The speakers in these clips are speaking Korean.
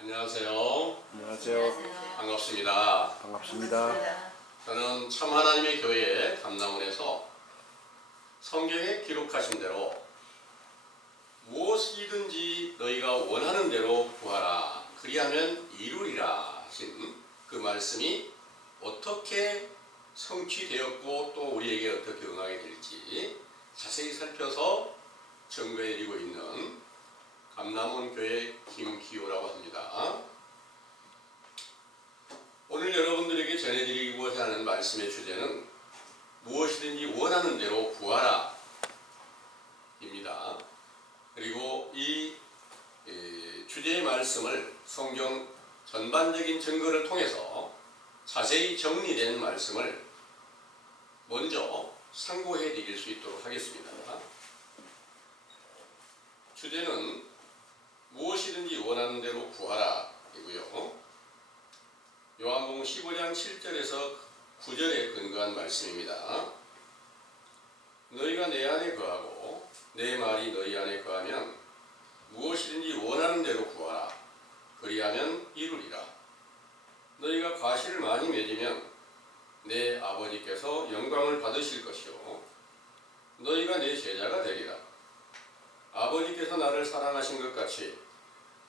안녕하세요. 안녕하세요. 반갑습니다. 반갑습니다. 저는 참 하나님의 교회 감남원에서 성경에 기록하신 대로 무엇이든지 너희가 원하는 대로 구하라 그리하면 이루리라 하신 그 말씀이 어떻게 성취되었고 또 우리에게 어떻게 응하게 될지 자세히 살펴서 전거해드리고 있는 감남원 교회 김기호라고 합니다. 오늘 여러분들에게 전해드리고자 하는 말씀의 주제는 무엇이든지 원하는 대로 구하라 입니다. 그리고 이 주제의 말씀을 성경 전반적인 증거를 통해서 자세히 정리된 말씀을 먼저 상고해 드릴 수 있도록 하겠습니다. 주제는 무엇이든지 원하는 대로 구하라 이고요. 요한복음 15장 7절에서 9절에 근거한 말씀입니다. 너희가 내 안에 거하고 내 말이 너희 안에 거하면 무엇이든지 원하는 대로 구하라 그리하면 이루리라. 너희가 과실을 많이 맺으면 내 아버지께서 영광을 받으실 것이요 너희가 내 제자가 되리라. 아버지께서 나를 사랑하신 것 같이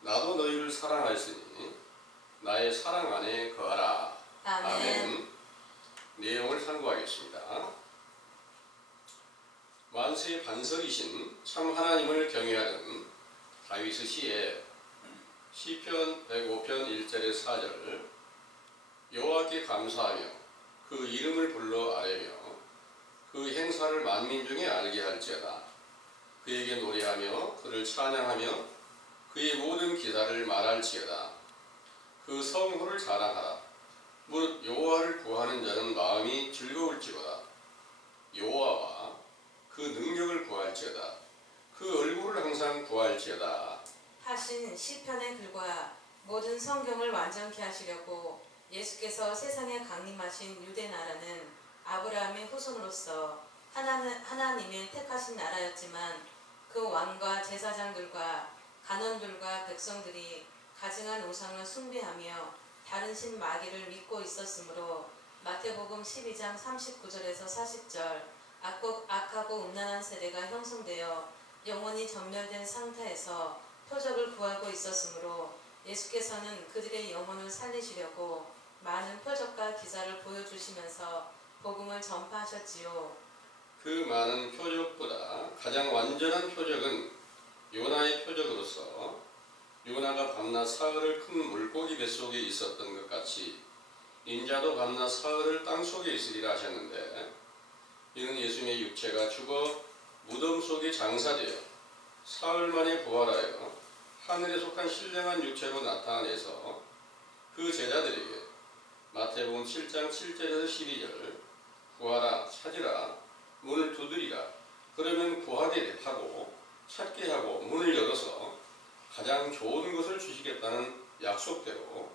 나도 너희를 사랑하였으니 나의 사랑 안에 거하라. 아멘. 내용을 상고하겠습니다. 만세의 반석이신 참 하나님을 경외하는 다윗의 시에 시편 105편 1절에 4절 여호와께 감사하며 그 이름을 불러 아뢰며 그 행사를 만민 중에 알게 할지어다. 그에게 노래하며 그를 찬양하며 그의 모든 기사를 말할지어다. 그 성호를 자랑하라. 무릇 여호와를 구하는 자는 마음이 즐거울지로다. 여호와와 그 능력을 구할지어다. 그 얼굴을 항상 구할지어다. 하신 시편의 글과 모든 성경을 완전케 하시려고 예수께서 세상에 강림하신 유대 나라는 아브라함의 후손으로서 하나님의 택하신 나라였지만 그 왕과 제사장들과 간원들과 백성들이 가증한 우상을 숭배하며 다른 신 마귀를 믿고 있었으므로 마태복음 12장 39절에서 40절 악하고 음란한 세대가 형성되어 영원히 전멸된 상태에서 표적을 구하고 있었으므로 예수께서는 그들의 영혼을 살리시려고 많은 표적과 기사를 보여주시면서 복음을 전파하셨지요. 그 많은 표적보다 가장 완전한 표적은 요나의 표적으로서 요나가 밤낮 사흘을 큰 물고기 뱃속에 있었던 것 같이 인자도 밤낮 사흘을 땅속에 있으리라 하셨는데 이는 예수님의 육체가 죽어 무덤 속에 장사되어 사흘 만에 부활하여 하늘에 속한 신령한 육체로 나타내서 그 제자들에게 마태복음 7장 7절에서 12절 구하라 찾으라 문을 두드리라 그러면 구하게 하고 찾게 하고 문을 열어서 가장 좋은 것을 주시겠다는 약속대로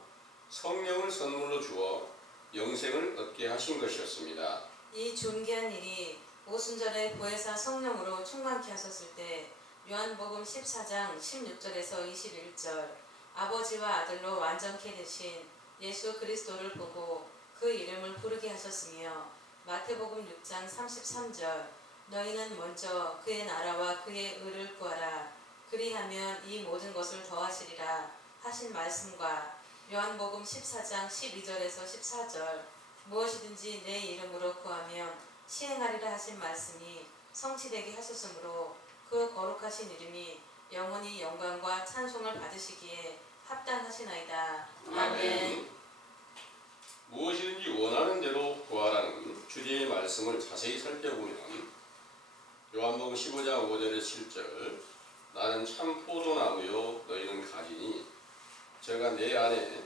성령을 선물로 주어 영생을 얻게 하신 것이었습니다. 이 존귀한 일이 오순절에 보혜사 성령으로 충만케 하셨을 때 요한복음 14장 16절에서 21절 아버지와 아들로 완전케 되신 예수 그리스도를 보고 그 이름을 부르게 하셨으며 마태복음 6장 33절 너희는 먼저 그의 나라와 그의 의를 구하라 그리하면 이 모든 것을 더하시리라 하신 말씀과 요한복음 14장 12절에서 14절 무엇이든지 내 이름으로 구하면 시행하리라 하신 말씀이 성취되게 하셨으므로 그 거룩하신 이름이 영원히 영광과 찬송을 받으시기에 합당하시나이다. 아멘. 무엇이든지 원하는 대로 구하라는 주제의 말씀을 자세히 살펴보면 요한복음 15장 5절에 7절 나는 참 포도나무요 너희는 가지니 저가 내 안에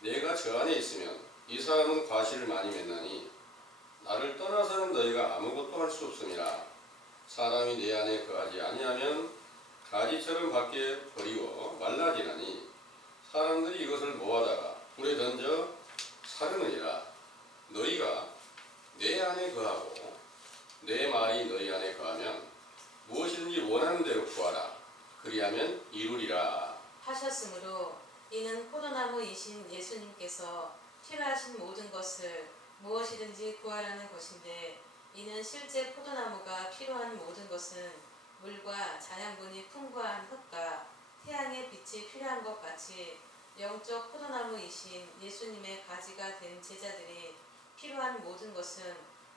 내가 저 안에 있으면 이 사람은 과실을 많이 맺나니 나를 떠나서는 너희가 아무것도 할 수 없음이라. 사람이 내 안에 거하지 아니하면 가지처럼 밖에 버리워 말라지나니 사람들이 이것을 모아다가 불에 던져 사르느니라. 너희가 내 안에 거하고 내 말이 너희 안에 거하면 무엇이든지 원하는 대로 구하라. 그리하면 이루리라 하셨으므로 이는 포도나무이신 예수님께서 필요하신 모든 것을 무엇이든지 구하라는 것인데 이는 실제 포도나무가 필요한 모든 것은 물과 자양분이 풍부한 흙과 태양의 빛이 필요한 것 같이 영적 포도나무이신 예수님의 가지가 된 제자들이 필요한 모든 것은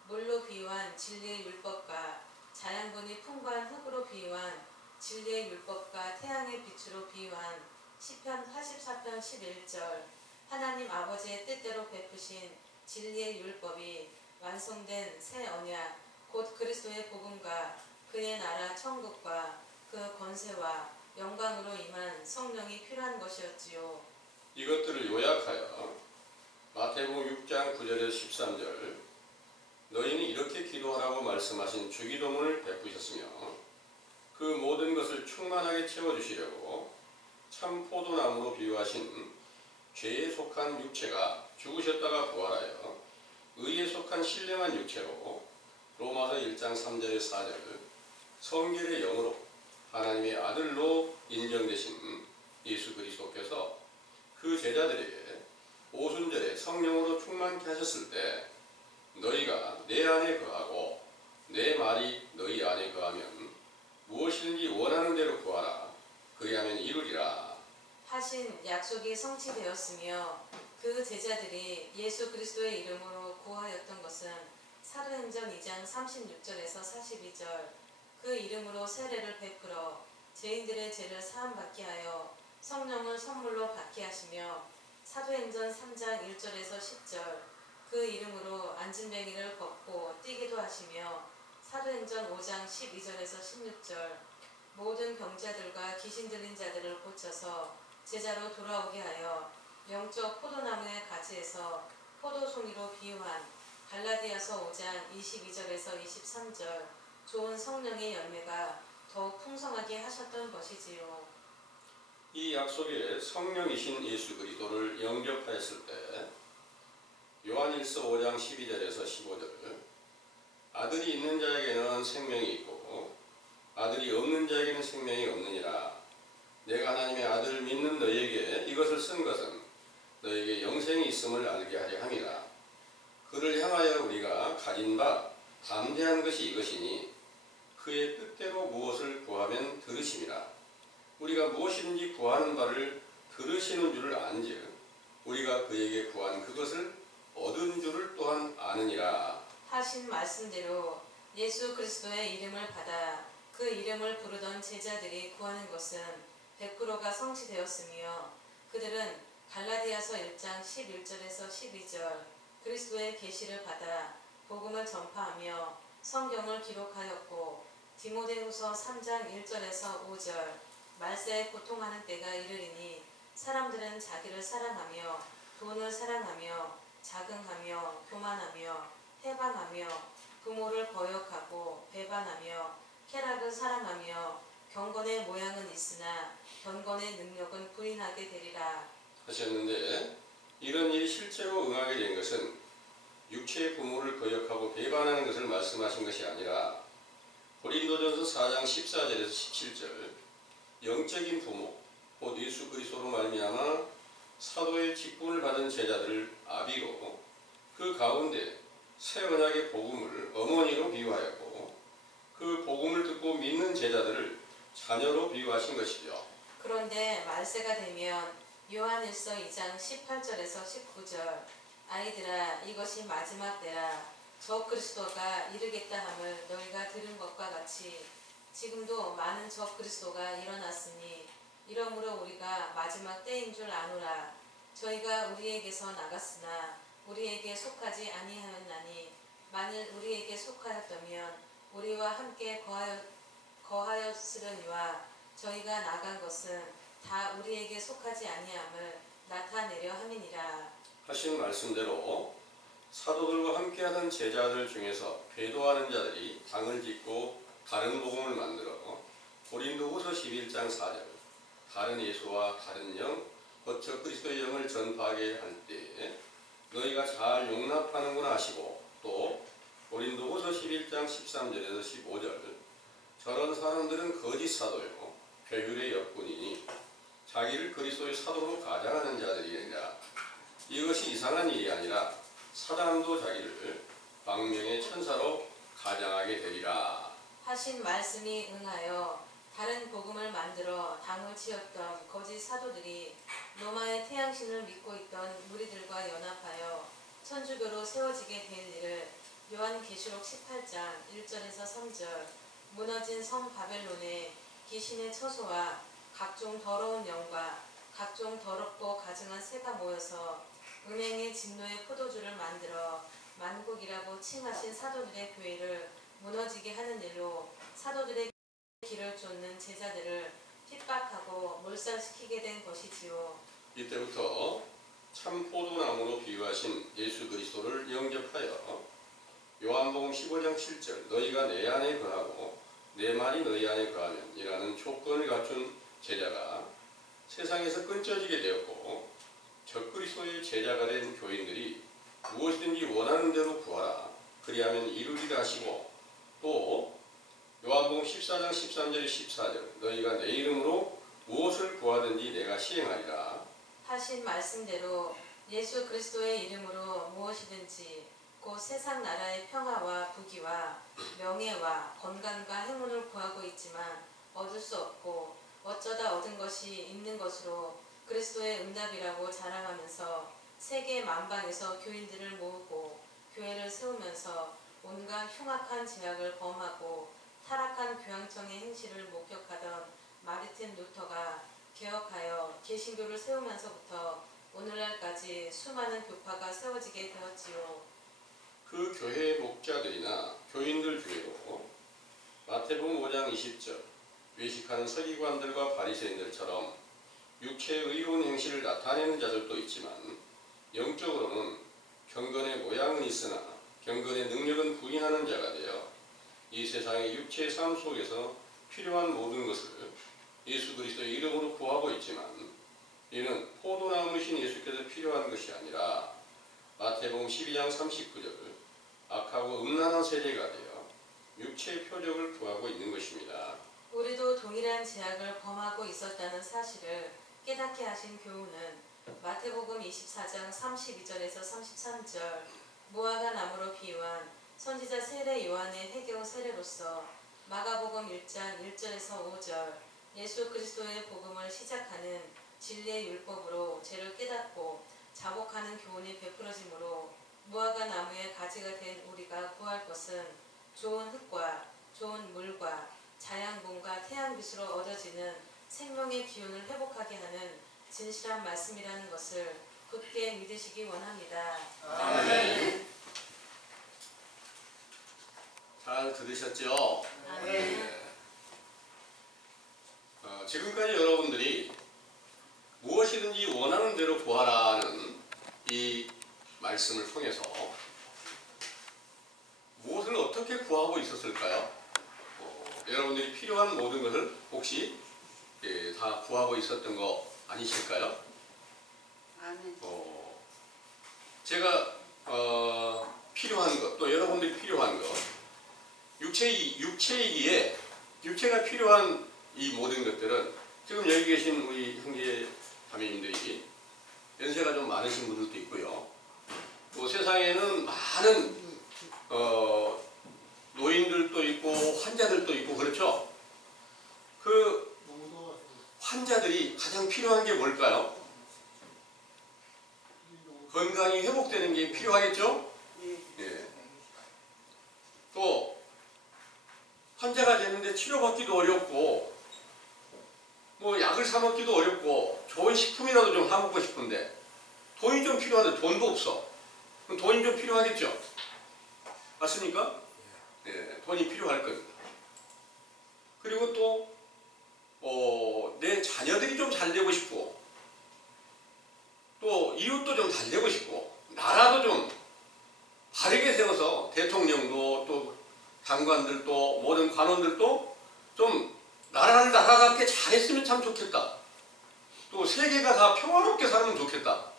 물로 비유한 진리의 율법과 자양분이 풍부한 흙으로 비유한 진리의 율법과 태양의 빛으로 비유한 시편 84편 11절 하나님 아버지의 뜻대로 베푸신 진리의 율법이 완성된 새 언약 곧 그리스도의 복음과 그의 나라 천국과 그 권세와 영광으로 임한 성령이 필요한 것이었지요. 이것들을 요약하여 마태복음 6장 9절에서 13절 너희는 이렇게 기도하라고 말씀하신 주기도문을 베푸셨으며 그 모든 것을 충만하게 채워주시려고 참 포도나무로 비유하신 죄에 속한 육체가 죽으셨다가 부활하여 의에 속한 신령한 육체로 로마서 1장 3절에 4절 성결의 영으로 하나님의 아들로 인정되신 예수 그리스도께서 그 제자들에게 오순절에 성령으로 충만케 하셨을 때 너희가 내 안에 거하고 내 말이 너희 안에 거하면 무엇이든지 원하는 대로 구하라 그리하면 이루리라 하신 약속이 성취되었으며 그 제자들이 예수 그리스도의 이름으로 구하였던 것은 사도행전 2장 36절에서 42절 그 이름으로 세례를 베풀어 죄인들의 죄를 사함받게 하여 성령을 선물로 받게 하시며 사도행전 3장 1절에서 10절 그 이름으로 안진뱅이를 걷고 뛰기도 하시며 사도행전 5장 12절에서 16절 모든 병자들과 귀신 들린 자들을 고쳐서 제자로 돌아오게 하여 영적 포도나무의 가지에서 포도송이로 비유한 갈라디아서 5장 22절에서 23절 좋은 성령의 열매가 더욱 풍성하게 하셨던 것이지요. 이 약속의 성령이신 예수 그리스도를 영접하였을 때 요한일서 5장 12절에서 15절 아들이 있는 자에게는 생명이 있고 아들이 없는 자에게는 생명이 없느니라 내가 하나님의 아들을 믿는 너희에게 이것을 쓴 것은 너희에게 영생이 있음을 알게 하려 함이라 그를 향하여 우리가 가진 바 담대한 것이 이것이니 그의 뜻대로 무엇을 구하면 들으심이라 우리가 무엇이든지 구하는 바를 들으시는 줄을 안즉 우리가 그에게 구한 그것을 얻은 줄을 또한 아느니라 하신 말씀대로 예수 그리스도의 이름을 받아 그 이름을 부르던 제자들이 구하는 것은 100%가 성취되었으며 그들은 갈라디아서 1장 11절에서 12절 그리스도의 계시를 받아 복음을 전파하며 성경을 기록하였고 디모데후서 3장 1절에서 5절 말세에 고통하는 때가 이르리니 사람들은 자기를 사랑하며 돈을 사랑하며 자긍하며 교만하며 해방하며 부모를 거역하고 배반하며 쾌락을 사랑하며 경건의 모양은 있으나 경건의 능력은 부인하게 되리라 하셨는데 이런 일이 실제로 응하게 된 것은 육체의 부모를 거역하고 배반하는 것을 말씀하신 것이 아니라 고린도전서 4장 14절에서 17절 영적인 부모 곧 예수 그리스도로 말미암아 사도의 직분을 받은 제자들을 아비로 그 가운데 새 언약의 복음을 어머니로 비유하였고 그 복음을 듣고 믿는 제자들을 자녀로 비유하신 것이죠. 그런데 말세가 되면 요한일서 2장 18절에서 19절 아이들아 이것이 마지막 때라 저 그리스도가 이르겠다 함을 너희가 들은 것과 같이 지금도 많은 저 그리스도가 일어났으니 이러므로 우리가 마지막 때인 줄 아노라 저희가 우리에게서 나갔으나 우리에게 속하지 아니하였나니 만일 우리에게 속하였다면 우리와 함께 거하였으려니와 저희가 나간 것은 다 우리에게 속하지 아니함을 나타내려 함이니라 하신 말씀대로 사도들과 함께하던 제자들 중에서 배도하는 자들이 당을 짓고 다른 복음을 만들어 고린도후서 11장 4절 다른 예수와 다른 영 거쳐 그리스도의 영을 전파하게 할 때 너희가 잘 용납하는구나 하시고 또 고린도후서 11장 13절에서 15절 저런 사람들은 거짓 사도요 배율의 역군이니 자기 자기를 그리스도의 사도로 가장하는 자들이니라. 이것이 이상한 일이 아니라 사단도 자기를 광명의 천사로 가장하게 되리라. 하신 말씀이 응하여 다른 복음을 만들어 당을 치었던 거짓 사도들이 로마의 태양신을 믿고 있던 무리들과 연합하여 천주교로 세워지게 된 일을 요한계시록 18장 1절에서 3절 무너진 성 바벨론에 귀신의 처소와 각종 더러운 영과 각종 더럽고 가증한 새가 모여서 음행의 진노의 포도주를 만들어 만국이라고 칭하신 사도들의 교회를 무너지게 하는 일로 사도들의 길을 쫓는 제자들을 핍박하고 몰살시키게 된 것이지요. 이때부터 참 포도나무로 비유하신 예수 그리스도를 영접하여 요한복음 15장 7절 너희가 내 안에 거하고 내 말이 너희 안에 거하면 이라는 조건을 갖춘 제자가 세상에서 끊겨지게 되었고 적그리스도의 제자가 된 교인들이 무엇이든지 원하는 대로 구하라 그리하면 이루리라 하시고 또 요한복음 14장 13절 14절 너희가 내 이름으로 무엇을 구하든지 내가 시행하리라 하신 말씀대로 예수 그리스도의 이름으로 무엇이든지 곧 세상 나라의 평화와 부귀와 명예와 건강과 행운을 구하고 있지만 얻을 수 없고 어쩌다 얻은 것이 있는 것으로 그리스도의 응답이라고 자랑하면서 세계 만방에서 교인들을 모으고 교회를 세우면서 온갖 흉악한 죄악을 범하고 타락한 교황청의 행실을 목격하던 마르틴 루터가 개혁하여 개신교를 세우면서부터 오늘날까지 수많은 교파가 세워지게 되었지요. 그 교회의 목자들이나 교인들 중에도 마태복음 5장 20절 외식하는 서기관들과 바리새인들처럼 육체의 의로운 행실을 나타내는 자들도 있지만 영적으로는 경건의 모양은 있으나 경건의 능력은 부인하는 자가 되어 이 세상의 육체의 삶 속에서 필요한 모든 것을 예수 그리스도의 이름으로 구하고 있지만 이는 포도나무이신 예수께서 필요한 것이 아니라 마태복음 12장 39절 악하고 음란한 세대가 되어 육체의 표적을 구하고 있는 것입니다. 우리도 동일한 죄악을 범하고 있었다는 사실을 깨닫게 하신 교훈은 마태복음 24장 32절에서 33절 무화과 나무로 비유한 선지자 세례 요한의 해교 세례로서 마가복음 1장 1절에서 5절 예수 그리스도의 복음을 시작하는 진리의 율법으로 죄를 깨닫고 자복하는 교훈이 베풀어지므로 무화과 나무의 가지가 된 우리가 구할 것은 좋은 흙과 좋은 물과 자양분과 태양빛으로 얻어지는 생명의 기운을 회복하게 하는 진실한 말씀이라는 것을 굳게 믿으시기 원합니다. 아멘. 잘 들으셨죠? 아멘. 지금까지 여러분들이 무엇이든지 원하는 대로 구하라는 이 말씀을 통해서 무엇을 어떻게 구하고 있었을까요? 여러분들이 필요한 모든 것을 혹시 다 구하고 있었던 거 아니실까요? 아멘. 제가 필요한 것, 또 여러분들이 필요한 것, 육체이기에 육체가 필요한 이 모든 것들은 지금 여기 계신 우리 형제 자매님들이 연세가 좀 많으신 분들도 있고요. 또 세상에는 많은 노인들도 있고 환자들도 있고 그렇죠. 그 환자들이 가장 필요한 게 뭘까요? 건강이 회복되는 게 필요하겠죠? 예. 또 환자가 됐는데 치료받기도 어렵고 뭐 약을 사 먹기도 어렵고 좋은 식품이라도 좀 사 먹고 싶은데 돈이 좀 필요한데 돈도 없어. 그럼 돈이 좀 필요하겠죠? 맞습니까? 예, 돈이 필요할 겁니다. 그리고 또 내 자녀들이 좀 잘 되고 싶고 또 이웃도 좀 잘 되고 싶고 나라도 좀 바르게 세워서 대통령도 또 장관들도 모든 관원들도 좀 나라를 나라답게 잘했으면 참 좋겠다. 또 세계가 다 평화롭게 살면 좋겠다.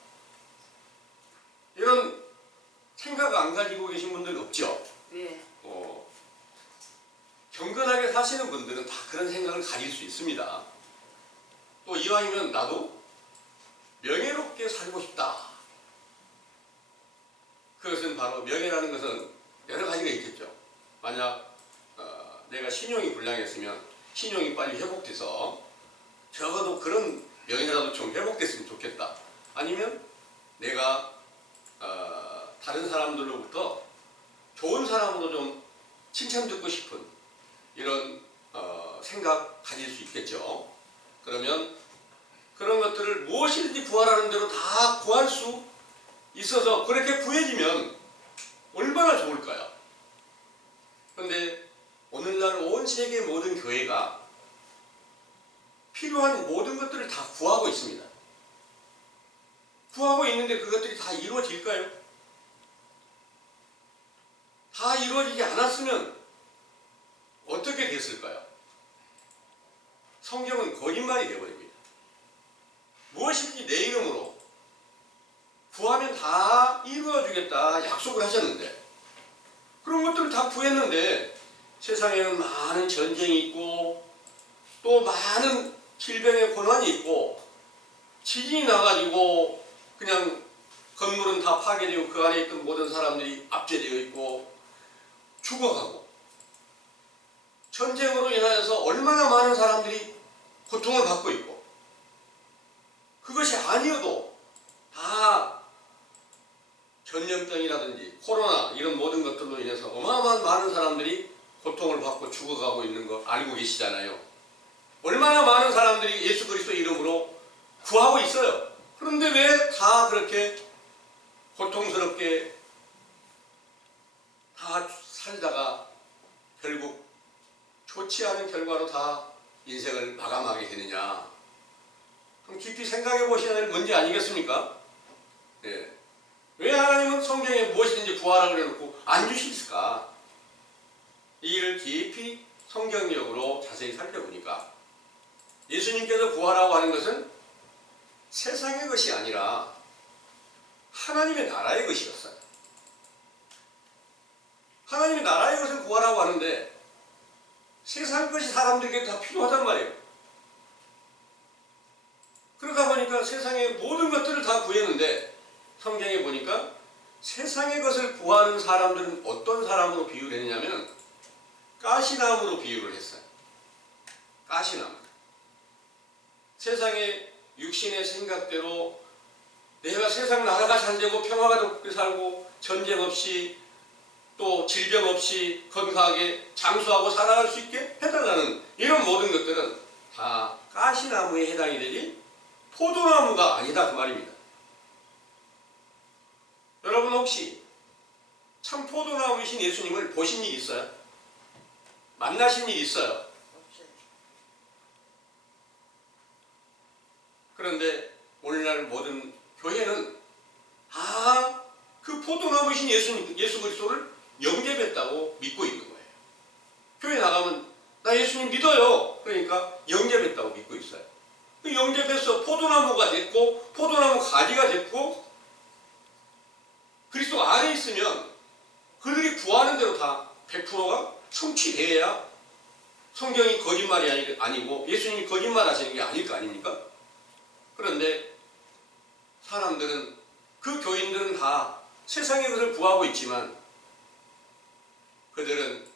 이런 생각 안 가지고 계신 분들 없죠? 예. 경건하게 사시는 분들은 다 그런 생각을 가질 수 있습니다. 또 이왕이면 나도 명예롭게 살고 싶다. 그것은 바로 명예라는 것은 여러 가지가 있겠죠. 만약 내가 신용이 불량했으면 신용이 빨리 회복돼서 적어도 그런 명예라도 좀 회복됐으면 좋겠다. 아니면 내가 다른 사람들로부터 좋은 사람으로 좀 칭찬 듣고 싶은 이런 생각 가질 수 있겠죠. 그러면 그런 것들을 무엇이든지 구하라는 대로 다 구할 수 있어서 그렇게 구해지면 얼마나 좋을까요? 그런데 오늘날 온 세계 모든 교회가 필요한 모든 것들을 다 구하고 있습니다. 구하고 있는데 그것들이 다 이루어질까요? 다 이루어지지 않았으면 어떻게 됐을까요? 성경은 거짓말이 되어버립니다. 무엇인지 내 이름으로 구하면 다 이루어주겠다 약속을 하셨는데 그런 것들을 다 구했는데 세상에는 많은 전쟁이 있고 또 많은 질병의 고난이 있고 지진이 나가지고 그냥 건물은 다 파괴되고 그 안에 있던 모든 사람들이 압제되어 있고 죽어가고 전쟁으로 인하여서 얼마나 많은 사람들이 고통을 받고 있고 그것이 아니어도 다 전염병이라든지 코로나 이런 모든 것들로 인해서 어마어마한 많은 사람들이 고통을 받고 죽어가고 있는 거 알고 계시잖아요. 얼마나 많은 사람들이 예수 그리스도 이름으로 구하고 있어요. 그런데 왜 다 그렇게 고통스럽게 다 살다가 결국 좋지 않은 결과로 다 인생을 마감하게 되느냐. 그럼 깊이 생각해 보셔야 될 문제 아니겠습니까? 네. 왜 하나님은 성경에 무엇이든지 구하라고 그래놓고 안 주실까? 이 일을 깊이 성경적으로 자세히 살펴보니까 예수님께서 구하라고 하는 것은 세상의 것이 아니라 하나님의 나라의 것이었어요. 하나님의 나라의 것을 구하라고 하는데 세상 것이 사람들에게 다 필요하단 말이에요. 그러다 보니까 세상의 모든 것들을 다 구했는데 성경에 보니까 세상의 것을 구하는 사람들은 어떤 사람으로 비유를 했냐면 가시나무로 비유를 했어요. 가시나무. 세상의 육신의 생각대로 내가 세상 나라가 잘 되고 평화가 좋게 살고 전쟁 없이 또 질병 없이 건강하게 장수하고 살아갈 수 있게 해달라는 이런 모든 것들은 다 가시나무에 해당이 되지 포도나무가 아니다 그 말입니다. 여러분 혹시 참 포도나무이신 예수님을 보신 일 있어요? 만나신 일 있어요? 없어요. 그런데 오늘날 모든 교회는 그 포도나무이신 예수 그리스도를 영접했다고 믿고 있는 거예요. 교회 나가면 나 예수님 믿어요. 그러니까 영접했다고 믿고 있어요. 그 영접해서 포도나무가 됐고 포도나무 가지가 됐고 그리스도 안에 있으면 그들이 구하는 대로 다 100%가 성취돼야 성경이 거짓말이 아니고 예수님이 거짓말하시는 게 아닐 거 아닙니까? 그런데 사람들은 그 교인들은 다 세상의 것을 구하고 있지만 그들은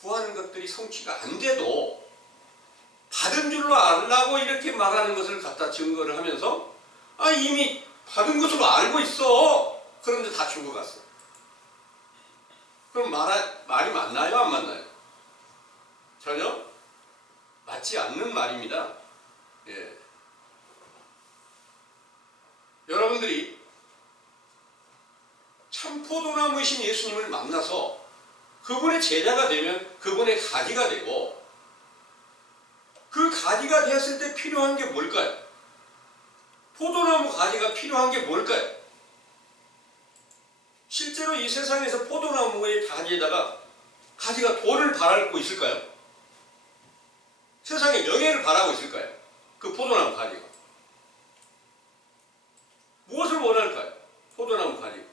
구하는 것들이 성취가 안 돼도 받은 줄로 알라고 이렇게 말하는 것을 갖다 증거를 하면서 이미 받은 것으로 알고 있어. 그런데 다 죽어갔어. 그럼 말이 맞나요? 안 맞나요? 전혀 맞지 않는 말입니다. 예. 여러분들이 참 포도나무이신 예수님을 만나서 그분의 제자가 되면 그분의 가지가 되고 그 가지가 되었을 때 필요한 게 뭘까요? 포도나무 가지가 필요한 게 뭘까요? 실제로 이 세상에서 포도나무의 가지에다가 가지가 돈을 바라고 있을까요? 세상에 명예를 바라고 있을까요? 그 포도나무 가지가. 무엇을 원할까요? 포도나무 가지.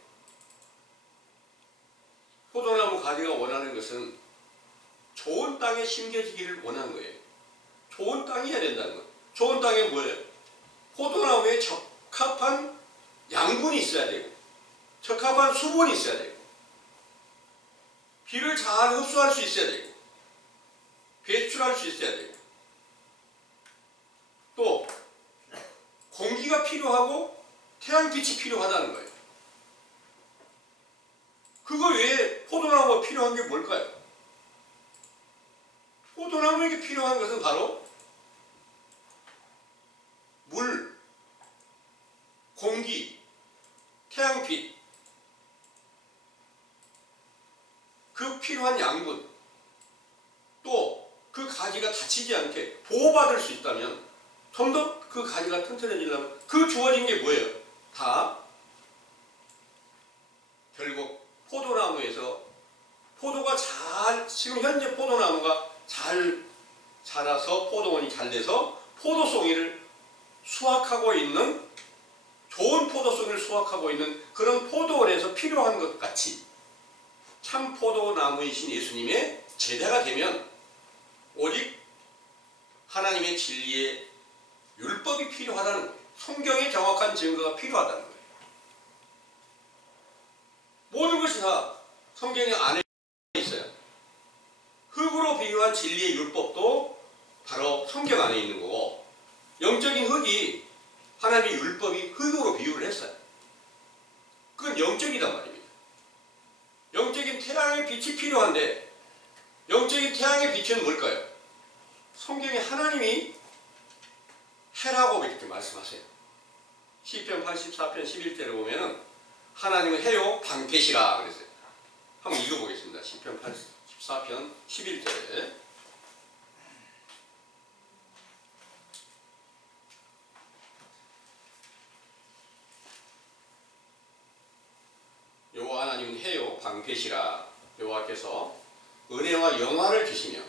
포도나무 가지가 원하는 것은 좋은 땅에 심겨지기를 원한 거예요. 좋은 땅이어야 된다는 거예요. 좋은 땅에 뭐예요? 포도나무에 적합한 양분이 있어야 되고 적합한 수분이 있어야 되고 비를 잘 흡수할 수 있어야 되고 배출할 수 있어야 되고 또 공기가 필요하고 태양빛이 필요하다는 거예요. 그거 외에 포도나무가 필요한 게 뭘까요? 포도나무에게 필요한 것은 바로 물, 공기, 태양빛, 그 필요한 양분, 또 그 가지가 다치지 않게 보호받을 수 있다면 좀 더 그 가지가 튼튼해지려면 그 주어진 게 뭐예요? 다 결국 포도나무에서 포도가 지금 현재 포도나무가 잘 자라서 포도원이 잘 돼서 포도송이를 수확하고 있는 좋은 포도송이를 수확하고 있는 그런 포도원에서 필요한 것 같이 참 포도나무이신 예수님의 제자가 되면 오직 하나님의 진리의 율법이 필요하다는 거예요. 성경의 정확한 증거가 필요하다는 거예요. 모든 것이 다 성경의 안에 있어요. 흙으로 비유한 진리의 율법도 바로 성경 안에 있는 거고 영적인 흙이 하나님의 율법이 흙으로 비유를 했어요. 그건 영적이단 말입니다. 영적인 태양의 빛이 필요한데 영적인 태양의 빛은 뭘까요? 성경에 하나님이 해라고 이렇게 말씀하세요. 시편 84편 11절에 보면은 하나님은 해요 방패시라 그랬어요. 한번 읽어보겠습니다. 시편 84편 11절에 여호와 하나님은 해요 방패시라. 여호와께서 은혜와 영화를 주시며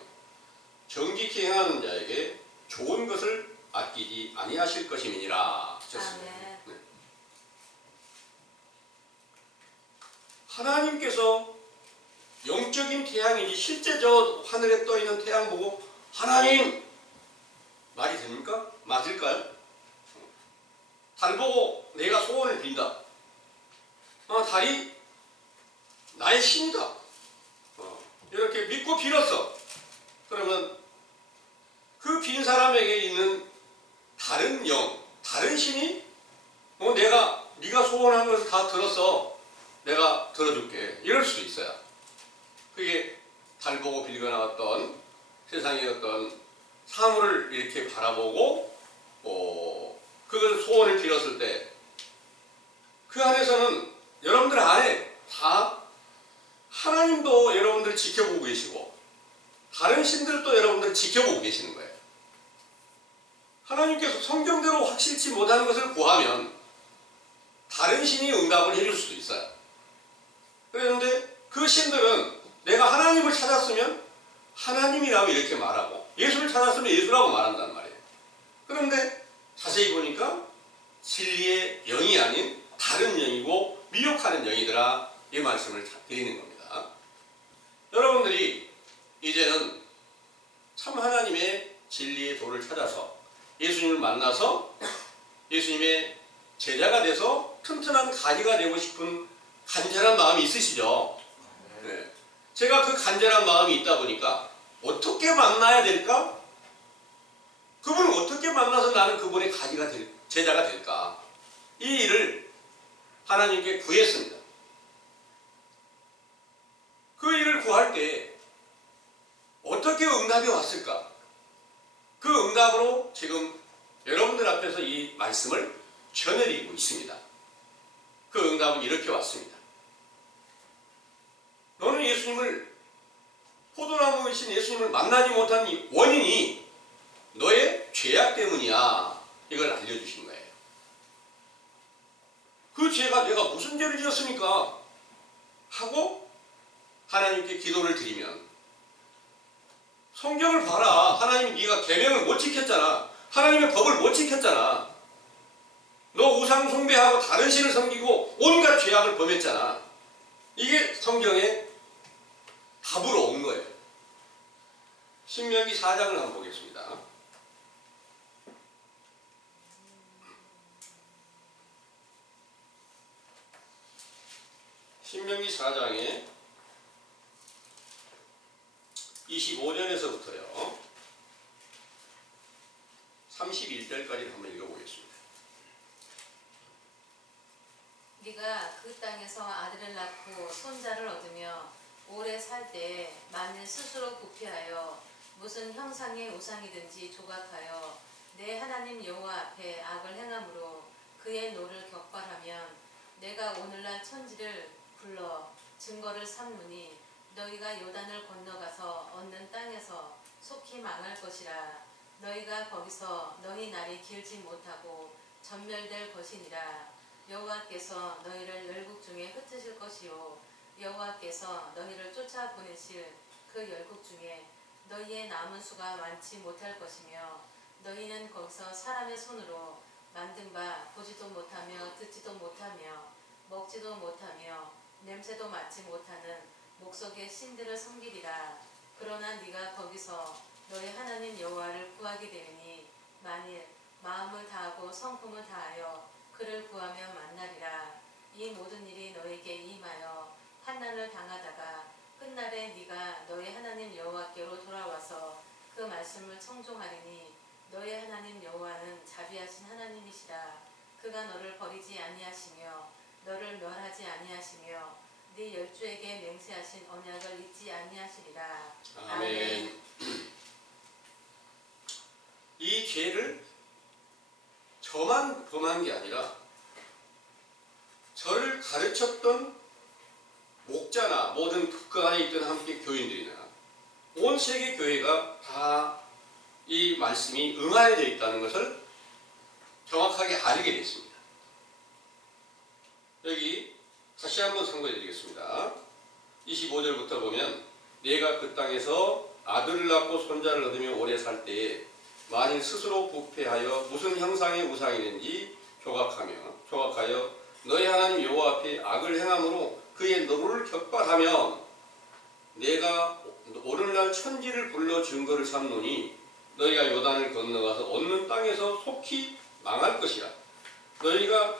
정직히 행하는 자에게 좋은 것을 아끼지 아니하실 것임이니라 하셨습니다. 네. 하나님께서 영적인 태양이지 실제 저 하늘에 떠있는 태양 보고 하나님 말이 됩니까? 맞을까요? 달 보고 내가 소원을 빈다. 달이 나의 신이다. 이렇게 믿고 빌었어. 그러면 그 빈 사람에게 있는 다른 영, 다른 신이 네가 소원한 것을 다 들었어. 내가 들어줄게. 이럴 수도 있어요. 그게 달 보고 빌고 나왔던 세상의 어떤 사물을 이렇게 바라보고 그걸 소원을 빌었을 때 그 안에서는 여러분들 안에 다 하나님도 여러분들 지켜보고 계시고 다른 신들도 여러분들 지켜보고 계시는 거예요. 하나님께서 성경대로 확실치 못한 것을 구하면 다른 신이 응답을 해줄 수도 있어요. 그런데 그 신들은 내가 하나님을 찾았으면 하나님이라고 이렇게 말하고 예수를 찾았으면 예수라고 말한단 말이에요. 그런데 자세히 보니까 진리의 영이 아닌 다른 영이고 미혹하는 영이더라 이 말씀을 드리는 겁니다. 여러분들이 이제는 참 하나님의 진리의 도를 찾아서 예수님을 만나서 예수님의 제자가 돼서 튼튼한 가지가 되고 싶은 간절한 마음이 있으시죠? 네. 제가 그 간절한 마음이 있다 보니까 어떻게 만나야 될까? 그분을 어떻게 만나서 나는 그분의 제자가 될까? 이 일을 하나님께 구했습니다. 그 일을 구할 때 어떻게 응답이 왔을까? 그 응답으로 지금 여러분들 앞에서 이 말씀을 전해드리고 있습니다. 그 응답은 이렇게 왔습니다. 너는 포도나무이신 예수님을 만나지 못한 원인이 너의 죄악 때문이야. 이걸 알려주신 거예요. 그 죄가 내가 무슨 죄를 지었습니까? 하고 하나님께 기도를 드리면 성경을 봐라. 하나님 네가 계명을 못 지켰잖아. 하나님의 법을 못 지켰잖아. 너 우상 숭배하고 다른 신을 섬기고 온갖 죄악을 범했잖아. 이게 성경의 답으로 온 거예요. 신명기 4장을 한번 보겠습니다. 신명기 4장의 25절에서부터요 31절까지 한번 읽어보겠습니다. 네가 그 땅에서 아들을 낳고 손자를 얻으며 오래 살 때에 만일 스스로 부패하여 무슨 형상의 우상이든지 조각하여 내 하나님 여호와 앞에 악을 행함으로 그의 노를 격발하면 내가 오늘날 천지를 불러 증거를 삼노니 너희가 요단을 건너가서 얻는 땅에서 속히 망할 것이라. 너희가 거기서 너희 날이 길지 못하고 전멸될 것이니라. 여호와께서 너희를 열국 중에 흩으실 것이요 여호와께서 너희를 쫓아 보내실 그 열국 중에 너희의 남은 수가 많지 못할 것이며 너희는 거기서 사람의 손으로 만든 바 보지도 못하며 듣지도 못하며 먹지도 못하며 냄새도 맡지 못하는 목석의 신들을 섬기리라. 그러나 네가 거기서 너희 하나님 여호와를 구하게 되리니 만일 마음을 다하고 성품을 다하여 그를 구하며 만나리라. 이 모든 일이 너에게 임하여 환난을 당하다가 끝날에 네가 너희 하나님 여호와께로 돌아와서 그 말씀을 청종하리니 너희 하나님 여호와는 자비하신 하나님이시라. 그가 너를 버리지 아니하시며 너를 멸하지 아니하시며 네 열조에게 맹세하신 언약을 잊지 아니하시리라. 아멘. 이 죄를 저만 범한 게 아니라 저를 가르쳤던 목자나 모든 그 안에 있던 함께 교인들이나 온 세계 교회가 다 이 말씀이 응하여져 있다는 것을 정확하게 알게 됐습니다. 여기 다시 한번 선고해 드리겠습니다. 25절부터 보면 내가 그 땅에서 아들을 낳고 손자를 얻으며 오래 살 때에 만일 스스로 부패하여 무슨 형상의 우상이든지 조각하여 너희 하나님 여호와 앞에 악을 행함으로 그의 노를 격발하면 내가 오늘날 천지를 불러 증거를 삼노니 너희가 요단을 건너가서 얻는 땅에서 속히 망할 것이라. 너희가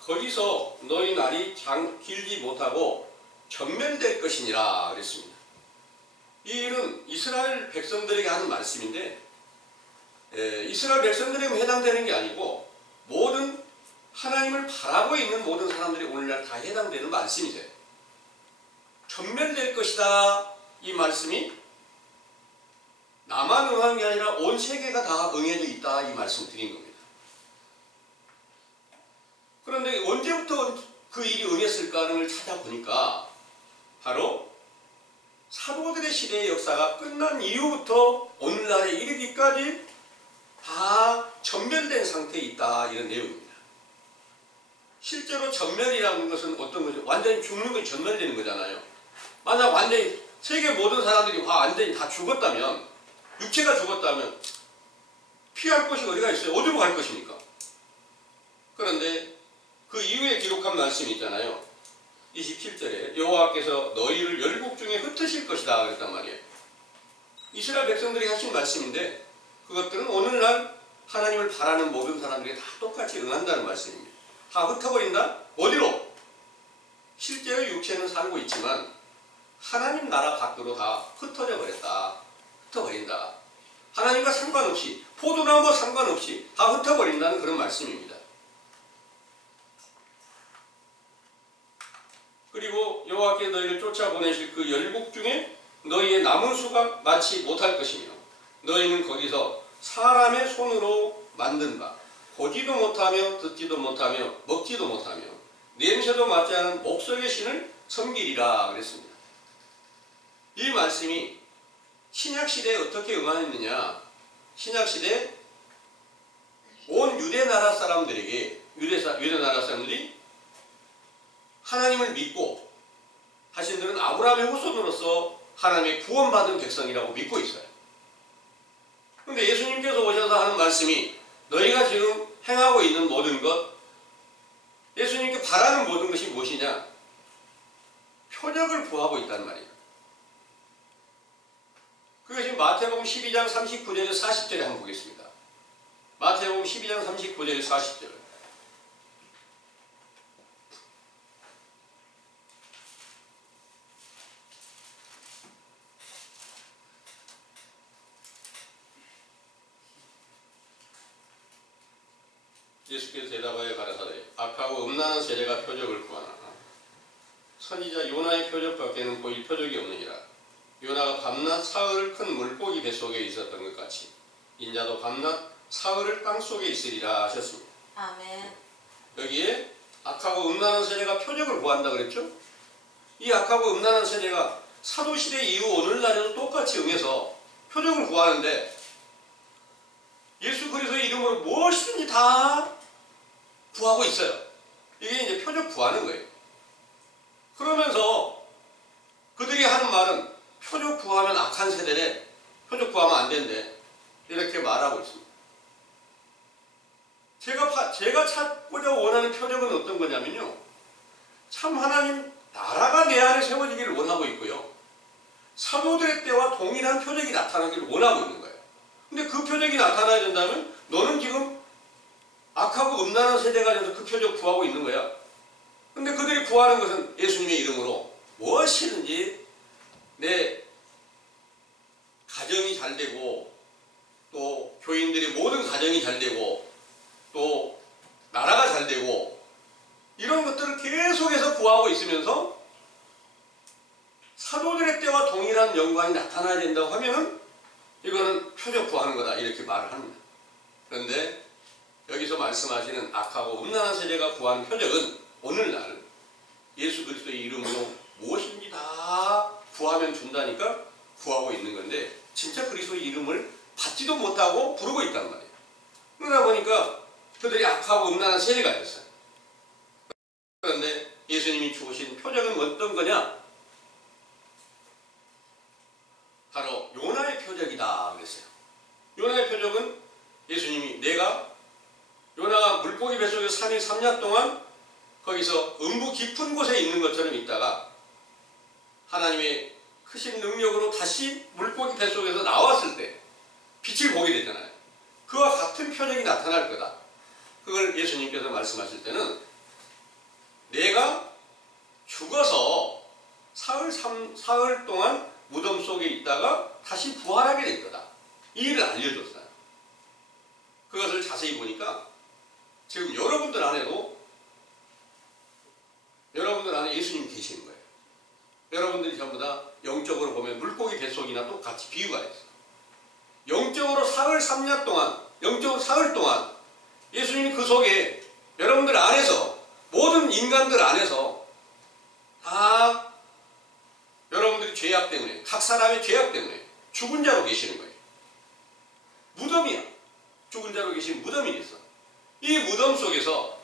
거기서 너희 날이 길지 못하고 전멸될 것이니라 그랬습니다. 이 일은 이스라엘 백성들에게 하는 말씀인데 이스라엘 백성들에게 해당되는 게 아니고 모든 하나님을 바라고 있는 모든 사람들이 오늘날 다 해당되는 말씀이세요. 전멸될 것이다 이 말씀이 나만 응한 게 아니라 온 세계가 다 응해져 있다 이 말씀 드린 겁니다. 그런데 언제부터 그 일이 응했을까 하는 걸 찾아보니까 바로 사도들의 시대의 역사가 끝난 이후부터 오늘날에 이르기까지 다 전멸된 상태에 있다 이런 내용입니다. 실제로 전멸이라는 것은 어떤 거죠? 완전히 죽는 건 전멸되는 거잖아요. 만약 완전히 세계 모든 사람들이 완전히 다 죽었다면 육체가 죽었다면 피할 곳이 어디가 있어요? 어디로 갈 것입니까? 그런데 그 이후에 기록한 말씀이 있잖아요. 27절에 여호와께서 너희를 열국 중에 흩으실 것이다 그랬단 말이에요. 이스라엘 백성들이 하신 말씀인데 그것들은 오늘날 하나님을 바라는 모든 사람들이 다 똑같이 응한다는 말씀입니다. 다 흩어버린다? 어디로? 실제로 육체는 살고 있지만 하나님 나라 밖으로 다 흩어져 버렸다. 흩어버린다. 하나님과 상관없이 포도나무와 상관없이 다 흩어버린다는 그런 말씀입니다. 그리고 여호와께 너희를 쫓아보내실 그 열국 중에 너희의 남은 수가 많지 못할 것이며 너희는 거기서 사람의 손으로 만든 바 보지도 못하며 듣지도 못하며 먹지도 못하며 냄새도 맡지 않은 목석의 신을 섬기리라 그랬습니다. 이 말씀이 신약시대에 어떻게 응하였느냐. 신약시대 온 유대나라 사람들에게 유대나라 사람들이 하나님을 믿고 자신들은 아브라함의 후손으로서 하나님의 구원받은 백성이라고 믿고 있어요. 그런데 예수님께서 오셔서 하는 말씀이 너희가 지금 행하고 있는 모든 것, 예수님께 바라는 모든 것이 무엇이냐? 표적을 구하고 있단 말이에요. 그것이 마태복음 12장 39절에서 40절에 한번 보겠습니다. 마태복음 12장 39절에서 40절. 예수께서 대답하여 가라사대 악하고 음란한 세대가 표적을 구하나 선지자 요나의 표적밖에는 보일 표적이 없느니라. 요나가 밤낮 사흘을 큰 물고기 뱃속에 있었던 것 같이 인자도 밤낮 사흘을 땅속에 있으리라 하셨습니다. 아멘. 여기에 악하고 음란한 세대가 표적을 구한다 그랬죠? 이 악하고 음란한 세대가 사도시대 이후 오늘날에도 똑같이 응해서 표적을 구하는데 예수 그리스도의 이름으로 무엇이든지 다 구하고 있어요. 이게 이제 표적 구하는 거예요. 그러면서 그들이 하는 말은 표적 구하면 악한 세대래, 표적 구하면 안 된대, 이렇게 말하고 있습니다. 제가 찾고자 원하는 표적은 어떤 거냐면요, 참 하나님 나라가 내 안에 세워지기를 원하고 있고요, 사도들의 때와 동일한 표적이 나타나기를 원하고 있는 거예요. 근데 그 표적이 나타나야 된다면 너는 지금 악하고 음란한 세대가 돼서 그 표적 구하고 있는 거야. 근데 그들이 구하는 것은 예수님의 이름으로 무엇이든지 내 가정이 잘 되고, 또 교인들의 모든 가정이 잘 되고, 또 나라가 잘 되고, 이런 것들을 계속해서 구하고 있으면서 사도들의 때와 동일한 영광이 나타나야 된다고 하면은 이거는 표적 구하는 거다, 이렇게 말을 합니다. 그런데 여기서 말씀하시는 악하고 음란한 세대가 구하는 표적은 오늘날 예수 그리스도의 이름으로 무엇인지 다 구하면 준다니까 구하고 있는 건데, 진짜 그리스도의 이름을 받지도 못하고 부르고 있단 말이에요. 그러다 보니까 그들이 악하고 음란한 세대가 됐어요. 그런데 예수님이 주신 표적은 어떤 거냐? 바로 요나의 표적이다 그랬어요. 요나의 표적은 예수님이 요나가 물고기 뱃속에서 3일 3년 동안 거기서 음부 깊은 곳에 있는 것처럼 있다가 하나님의 크신 능력으로 다시 물고기 뱃속에서 나왔을 때 빛을 보게 되잖아요. 그와 같은 표적이 나타날 거다. 그걸 예수님께서 말씀하실 때는 내가 죽어서 사흘 동안 무덤 속에 있다가 다시 부활하게 될 거다, 이 일을 알려줬어요. 그것을 자세히 보니까 지금 여러분들 안에 예수님이 계시는 거예요. 여러분들이 전부 다 영적으로 보면 물고기 뱃속이나 똑같이 비유가 있어요. 영적으로 사흘 3년 동안, 영적으로 사흘 동안 예수님이 그 속에 여러분들 안에서, 모든 인간들 안에서 다 여러분들이 죄악 때문에, 각 사람의 죄악 때문에 죽은 자로 계시는 거예요. 무덤이야. 죽은 자로 계신 무덤이 있어. 이 무덤 속에서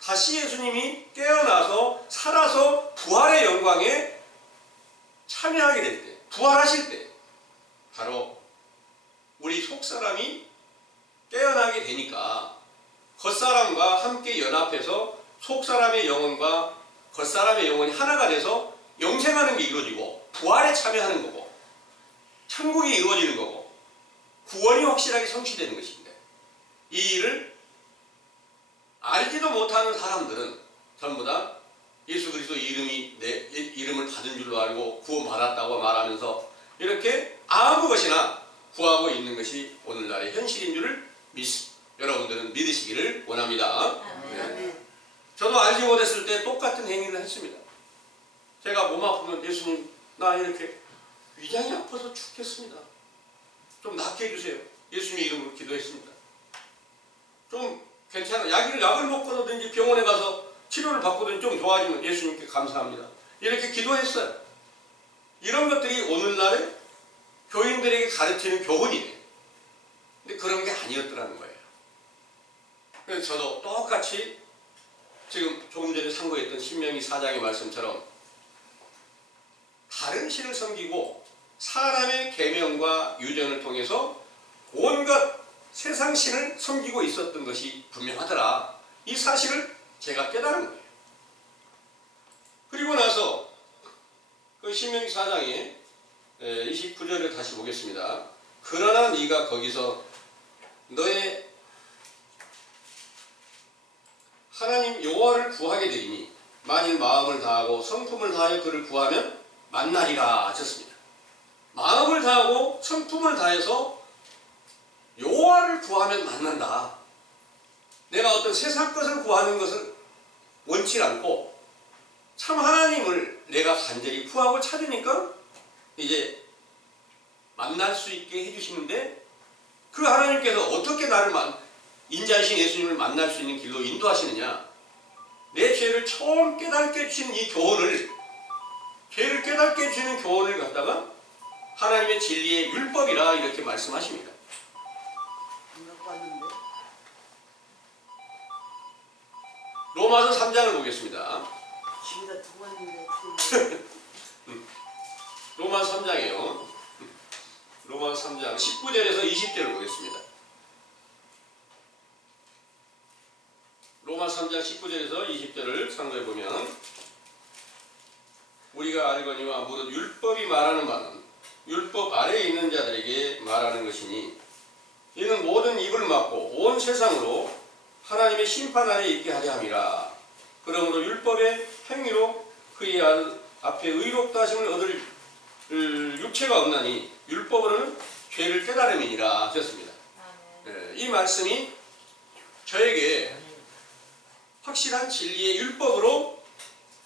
다시 예수님이 깨어나서 살아서 부활의 영광에 참여하게 될 때, 부활하실 때 바로 우리 속사람이 깨어나게 되니까 겉사람과 함께 연합해서 속사람의 영혼과 겉사람의 영혼이 하나가 돼서 영생하는 게 이루어지고 부활에 참여하는 거고 천국이 이루어지는 거고 구원이 확실하게 성취되는 것인데, 이 일을 알지도 못하는 사람들은 전부 다 예수 그리스도 이름을 받은 줄로 알고 구원받았다고 말하면서 이렇게 아무 것이나 구하고 있는 것이 오늘날의 현실인 줄을 여러분들은 믿으시기를 원합니다. 아멘. 저도 알지 못했을 때 똑같은 행위를 했습니다. 제가 몸 아프면 예수님, 나 이렇게 위장이 아파서 죽겠습니다, 좀 낫게 해주세요. 예수님의 이름으로 기도했습니다. 좀 괜찮아, 약을 먹거든지 병원에 가서 치료를 받거든지 좀 좋아지면 예수님께 감사합니다, 이렇게 기도했어요. 이런 것들이 오늘날의 교인들에게 가르치는 교훈이에요. 근데 그런 게 아니었더라는 거예요. 그래서 저도 똑같이 지금 조금 전에 상고했던 신명기 4장의 말씀처럼 다른 신을 섬기고 사람의 계명과 유전을 통해서 온갖 세상 신을 섬기고 있었던 것이 분명하더라, 이 사실을 제가 깨달은 거예요. 그리고 나서 그 신명기 4장의 29절을 다시 보겠습니다. 그러나 네가 거기서 너의 하나님 여호와를 구하게 되리니 만일 마음을 다하고 성품을 다하여 그를 구하면 만나리라 하셨습니다. 마음을 다하고 성품을 다해서 여호와를 구하면 만난다. 내가 어떤 세상 것을 구하는 것을 원치 않고 참 하나님을 내가 간절히 구하고 찾으니까 이제 만날 수 있게 해주시는데, 그 하나님께서 어떻게 나를 인자이신 예수님을 만날 수 있는 길로 인도하시느냐. 내 죄를 처음 깨닫게 해주신 이 교훈을, 죄를 깨닫게 해주시는 교훈을 갖다가 하나님의 진리의 율법이라 이렇게 말씀하십니다. 안 갖고 왔는데. 로마서 3장을 보겠습니다. 집에다 두고 왔는데. 로마서 3장이에요. 로마서 3장 19절에서 20절을 보겠습니다. 로마서 3장 19절에서 20절을 참고해 보면, 우리가 알거니와 무릇 율법이 말하는 바는 율법 아래에 있는 자들에게 말하는 것이니, 이는 모든 입을 막고 온 세상으로 하나님의 심판 아래에 있게 하려 함이라. 그러므로 율법의 행위로 그의 앞에 의롭다 하심을 얻을 육체가 없나니 율법으로는 죄를 깨달음이니라 하셨습니다. 이 말씀이 저에게 확실한 진리의 율법으로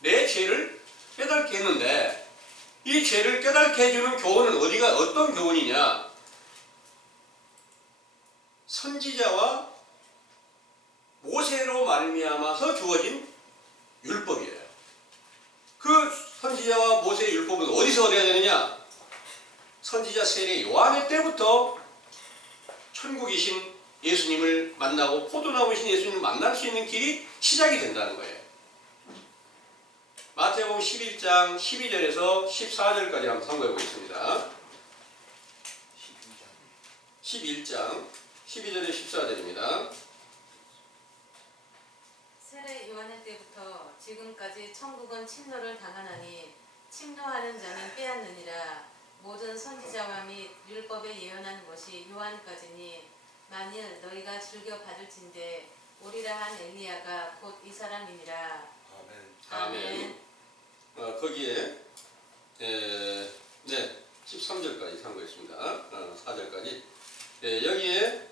내 죄를 깨닫게 했는데, 이 죄를 깨닫게 해주는 교훈은 어떤 교훈이냐? 선지자와 모세로 말미암아서 주어진 율법이에요. 그 선지자와 모세의 율법은 어디서 얻어야 되느냐? 선지자 세례 요한의 때부터 천국이신 예수님을 만나고 포도나무이신 예수님을 만날 수 있는 길이 시작이 된다는 거예요. 마태복음 11장 12절에서 14절까지 한번 참고해 보겠습니다. 11장 12절에 14절입니다. 세례 요한의 때부터 지금까지 천국은 침노를 당하나니 침노하는 자는 빼앗느니라. 모든 선지자와 및 율법에 예언한 것이 요한까지니, 만일 너희가 즐겨 받을진대 오리라 한 엘리야가 곧 이 사람이니라. 아멘. 거기에 13절까지 참고했습니다. 4절까지. 여기에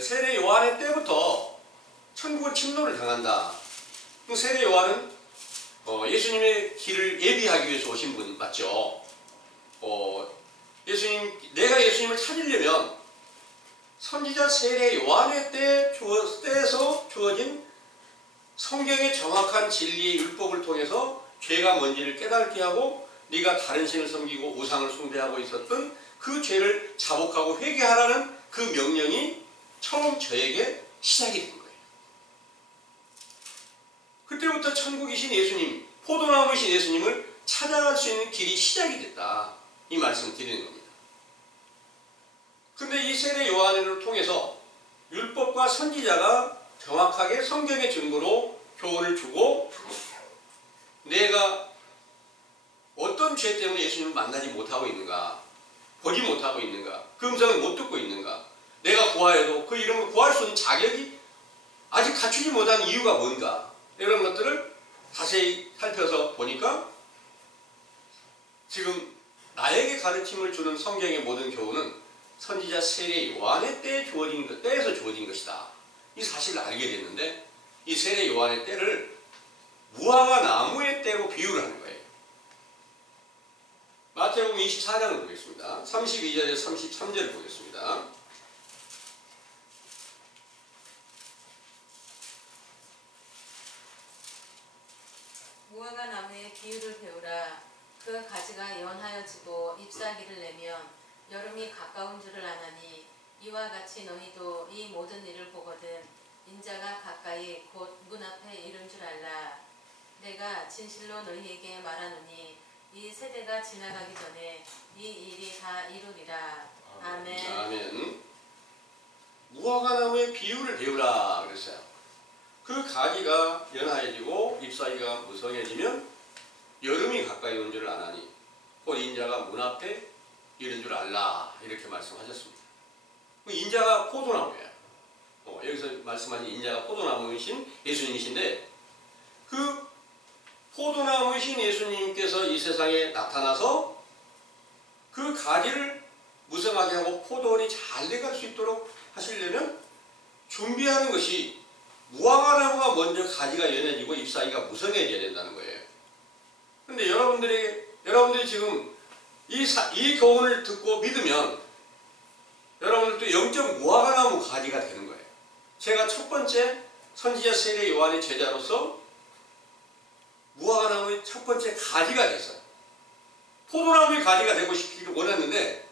세례 요한의 때부터 천국은 침노를 당한다. 세례 요한은 예수님의 길을 예비하기 위해서 오신 분 맞죠? 내가 예수님을 찾으려면 선지자 세례 요한의 때에서 주어진 성경의 정확한 진리의 율법을 통해서 죄가 뭔지를 깨닫게 하고, 네가 다른 신을 섬기고 우상을 숭배하고 있었던 그 죄를 자복하고 회개하라는 그 명령이 처음 저에게 시작이 된 거예요. 그때부터 천국이신 예수님, 포도나무이신 예수님을 찾아갈 수 있는 길이 시작이 됐다. 이 말씀을 드리는 겁니다. 근데 이 세례 요한을 통해서 율법과 선지자가 정확하게 성경의 증거로 교훈을 주고, 내가 어떤 죄 때문에 예수님을 만나지 못하고 있는가, 보지 못하고 있는가, 그 음성을 못 듣고 있는가, 내가 구하여도 그 이름을 구할 수 있는 자격이 아직 갖추지 못한 이유가 뭔가, 이런 것들을 자세히 살펴서 보니까 지금 나에게 가르침을 주는 성경의 모든 교훈은 선지자 세례 요한의 때에서 주어진 것이다. 이 사실을 알게 됐는데, 이 세례 요한의 때를 무화과 나무의 때로 비유를 하는 거예요. 마태복음 24장을 보겠습니다. 32절에서 33절을 보겠습니다. 무화과 나무의 비유를 배우라. 그 가지가 연하여지고 잎사귀를 내면 여름이 가까운 줄을 아나니, 이와 같이 너희도 이 모든 일을 보거든 인자가 가까이 곧 문 앞에 이른 줄 알라. 내가 진실로 너희에게 말하노니 이 세대가 지나가기 전에 이 일이 다 이루리라. 아멘. 아멘. 무화과 나무의 비유를 배우라 그랬어요. 그 가지가 연하여지고 잎사귀가 무성해지면 여름이 가까이 온 줄을 아나니 곧 인자가 문 앞에 이른 줄 알라, 이렇게 말씀하셨습니다. 인자가 포도나무예요. 여기서 말씀하신 인자가 포도나무이신 예수님이신데, 그 포도나무이신 예수님께서 이 세상에 나타나서 그 가지를 무성하게 하고 포도원이 잘 돼갈 수 있도록 하시려면 준비하는 것이 무화과나무가 먼저 가지가 연해지고 잎사귀가 무성해져야 된다는 거예요. 근데 여러분들이 지금 이 교훈을 듣고 믿으면 여러분들도 영적 무화과나무 가지가 되는 거예요. 제가 첫 번째 선지자 세례 요한의 제자로서 무화과나무의 첫 번째 가지가 됐어요. 포도나무의 가지가 되고 싶기를 원했는데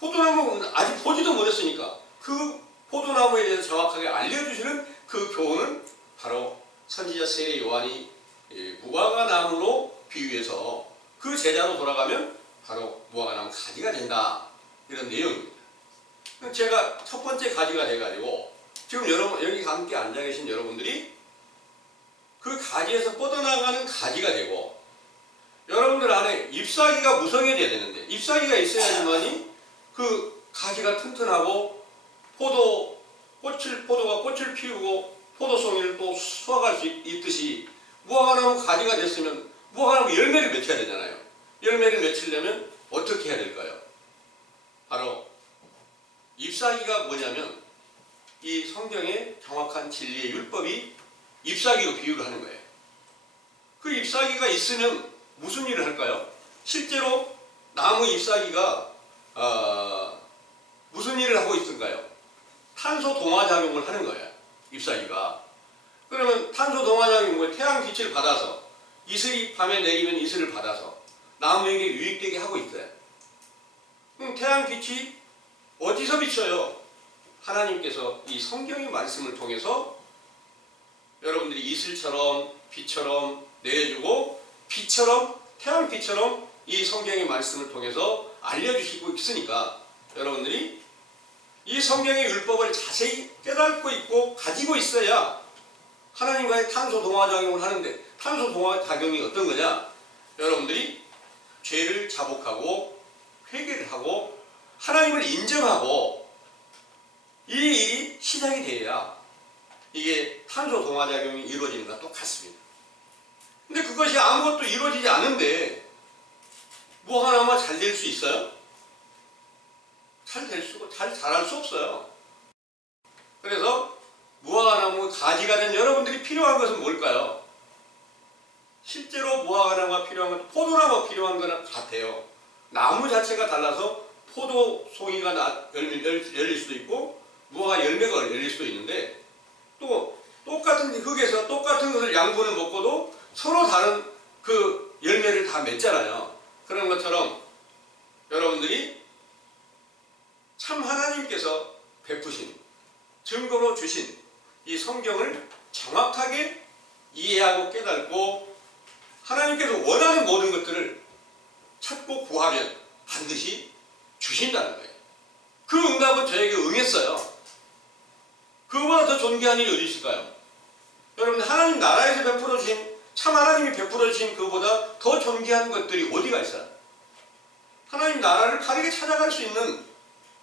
포도나무는 아직 보지도 못했으니까 그 포도나무에 대해서 정확하게 알려주시는 그 교훈은 바로 선지자 세례 요한이 무화과나무로 비유해서 그 제자로 돌아가면 바로 무화과나무 가지가 된다, 이런 내용입니다. 제가 첫 번째 가지가 돼가지고 지금 여러분 여기 함께 앉아 계신 여러분들이 그 가지에서 뻗어나가는 가지가 되고, 여러분들 안에 잎사귀가 무성해져야 되는데 잎사귀가 있어야지만이 그 가지가 튼튼하고 포도가 꽃을 피우고 포도송이를 또 수확할 수 있듯이 무화과나무 가지가 됐으면 무화과나무 열매를 맺혀야 되잖아요. 열매를 맺히려면 어떻게 해야 될까요? 바로 잎사귀가 뭐냐면 이 성경의 정확한 진리의 율법이 잎사귀로 비유를 하는 거예요. 그 잎사귀가 있으면 무슨 일을 할까요? 실제로 나무 잎사귀가 무슨 일을 하고 있을까요? 탄소 동화작용을 하는 거예요. 잎사귀가. 그러면 탄소 동화작용은 뭐 태양 빛을 받아서 이슬이 밤에 내리면 이슬을 받아서 나무에게 유익되게 하고 있어요. 그럼 태양 빛이 어디서 비쳐요? 하나님께서 이 성경의 말씀을 통해서 여러분들이 이슬처럼 빛처럼 내주고 빛처럼 태양빛처럼 이 성경의 말씀을 통해서 알려주시고 있으니까 여러분들이 이 성경의 율법을 자세히 깨닫고 있고 가지고 있어야 하나님과의 탄소 동화작용을 하는데, 탄소 동화작용이 어떤 거냐? 여러분들이 죄를 자복하고 회개를 하고 하나님을 인정하고 이 일이 시작이 돼야 이게 탄소 동화작용이 이루어지는 것과 똑같습니다. 근데 그것이 아무것도 이루어지지 않은데 무화과나무가 잘 될 수 있어요? 잘 자랄 수 없어요. 그래서 무화과나무 가지가 된 여러분들이 필요한 것은 뭘까요? 실제로 무화과나무가 필요한 건 포도나무가 필요한 거랑 같아요. 나무 자체가 달라서 포도송이가 열릴 수도 있고 무화과 열매가 열릴 수도 있는데, 또 똑같은 흙에서 똑같은 것을 양분을 먹고도 서로 다른 그 열매를 다 맺잖아요. 그런 것처럼 여러분들이 참 하나님께서 베푸신 증거로 주신 이 성경을 정확하게 이해하고 깨닫고 하나님께서 원하는 모든 것들을 찾고 구하면 반드시 주신다는 거예요. 그 응답은 저에게 응했어요. 그거보다 더 존귀한 일이 어디 있을까요? 여러분, 하나님 나라에서 베풀어 주신, 참 하나님이 베풀어 주신 그보다 더 존귀한 것들이 어디가 있어요? 하나님 나라를 바르게 찾아갈 수 있는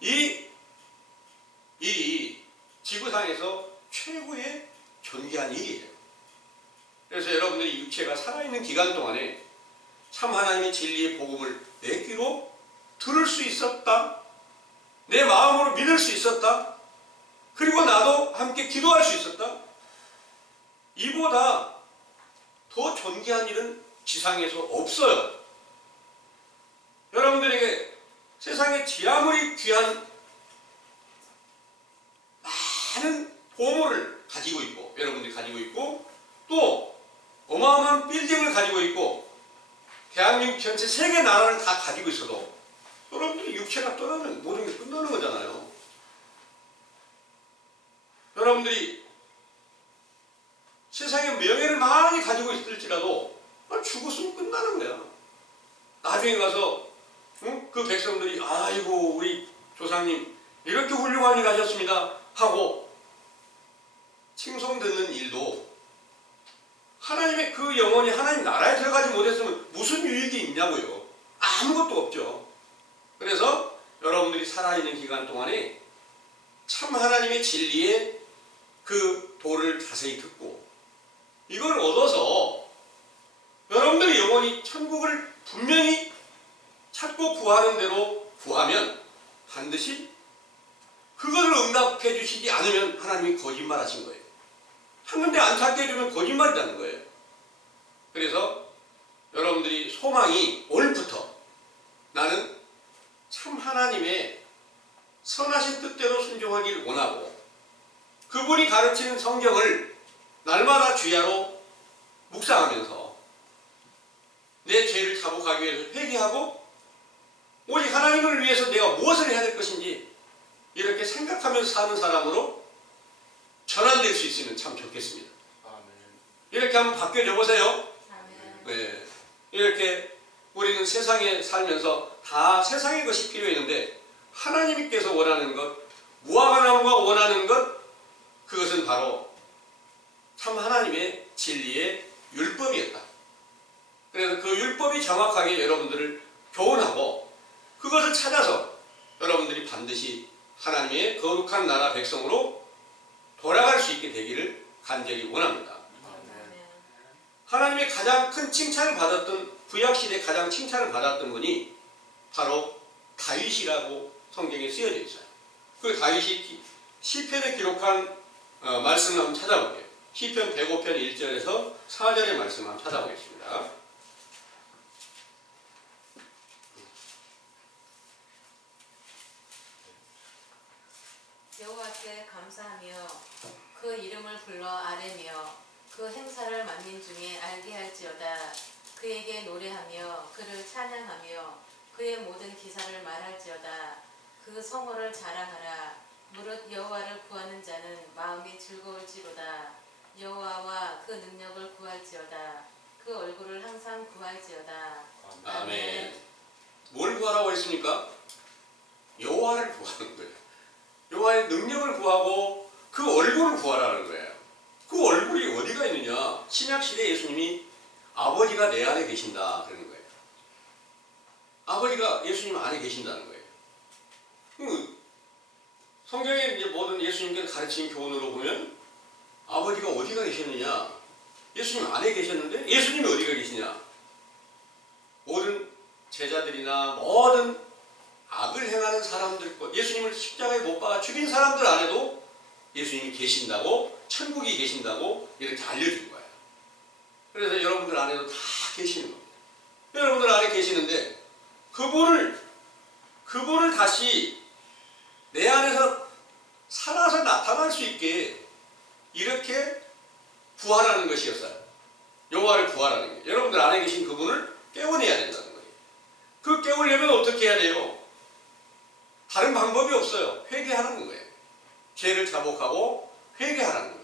이 일이 지구상에서 최고의 존귀한 일이에요. 그래서 여러분들이 육체가 살아있는 기간 동안에 참 하나님의 진리의 복음을 내 귀로 들을 수 있었다, 내 마음으로 믿을 수 있었다, 그리고 나도 함께 기도할 수 있었다. 이보다 더 존귀한 일은 지상에서 없어요. 여러분들에게 세상에 아무리 귀한 많은 보물을 가지고 있고, 여러분들이 가지고 있고, 또 어마어마한 빌딩을 가지고 있고, 대한민국 전체 세계 나라를 다 가지고 있어도 여러분들이 육체가 떠나면 모든 게 끝나는 거잖아요. 여러분들이 세상에 명예를 많이 가지고 있을지라도 죽었으면 끝나는 거야. 나중에 가서 그 백성들이 아이고 우리 조상님 이렇게 훌륭한 일 하셨습니다 하고 칭송 듣는 일도 하나님의 그 영혼이 하나님 나라에 들어가지 못했으면 무슨 유익이 있냐고요. 아무것도 없죠. 그래서 여러분들이 살아있는 기간 동안에 참 하나님의 진리의 그 도를 자세히 듣고 이걸 얻어서 여러분들의 영혼이 천국을 분명히 찾고 구하는 대로 구하면 반드시 그것을 응답해 주시지 않으면 하나님 하나님이 거짓말하신 거예요. 한 군데 안 찾게 해주면 거짓말이라는 거예요. 그래서 여러분들이 소망이 오늘부터 나는 참 하나님의 선하신 뜻대로 순종하기를 원하고 그분이 가르치는 성경을 날마다 주야로 묵상하면서 내 죄를 자복하기 위해서 회개하고 오직 하나님을 위해서 내가 무엇을 해야 될 것인지 이렇게 생각하면서 사는 사람으로 전환될 수 있으면 참 좋겠습니다. 이렇게 한번 바뀌어져 보세요. 네. 이렇게 우리는 세상에 살면서 다 세상의 것이 필요했는데 하나님께서 원하는 것, 무화과나무가 원하는 것, 그것은 바로 참 하나님의 진리의 율법이었다. 그래서 그 율법이 정확하게 여러분들을 교훈하고 그것을 찾아서 여러분들이 반드시 하나님의 거룩한 나라 백성으로 돌아갈 수 있게 되기를 간절히 원합니다. 하나님의 가장 큰 칭찬을 받았던 구약시대에 가장 칭찬을 받았던 분이 바로 다윗이라고 성경에 쓰여져 있어요. 그 다윗이 시편에 기록한 말씀을 한번 찾아볼게요. 시편 105편 1절에서 4절의 말씀을 한번 찾아보겠습니다. 여호와께 감사하며 그 이름을 불러 아뢰며 그 행사를 만민 중에 알게 할지어다. 그에게 노래하며 그를 찬양하며 그의 모든 기사를 말할지어다. 그 성호를 자랑하라. 무릇 여호와를 구하는 자는 마음이 즐거울지로다. 여호와와 그 능력을 구할지어다. 그 얼굴을 항상 구할지어다. 아멘. 뭘 구하라고 했습니까? 여호와를 구하는 거예요. 여호와의 능력을 구하고 그 얼굴을 구하라는 거예요. 그 얼굴이 어디가 있느냐? 신약시대 예수님이 아버지가 내 안에 계신다 그러는 거예요. 아버지가 예수님 안에 계신다는 거예요. 성경에 이제 모든 예수님께서 가르친 교훈으로 보면 아버지가 어디가 계셨느냐? 예수님 안에 계셨는데 예수님이 어디가 계시냐? 모든 제자들이나 모든 악을 행하는 사람들, 예수님을 십자가에 못 박아 죽인 사람들 안에도 예수님이 계신다고, 천국이 계신다고 이렇게 알려준 거예요. 그래서 여러분들 안에도 다 계시는 겁니다. 여러분들 안에 계시는데 그분을 다시 내 안에서 살아서 나타날 수 있게 이렇게 구하라는 것이었어요. 여호와를 구하라는 거예요. 여러분들 안에 계신 그분을 깨워내야 된다는 거예요. 그 깨우려면 어떻게 해야 돼요? 다른 방법이 없어요. 회개하는 거예요. 죄를 자복하고 회개하라는 거예요.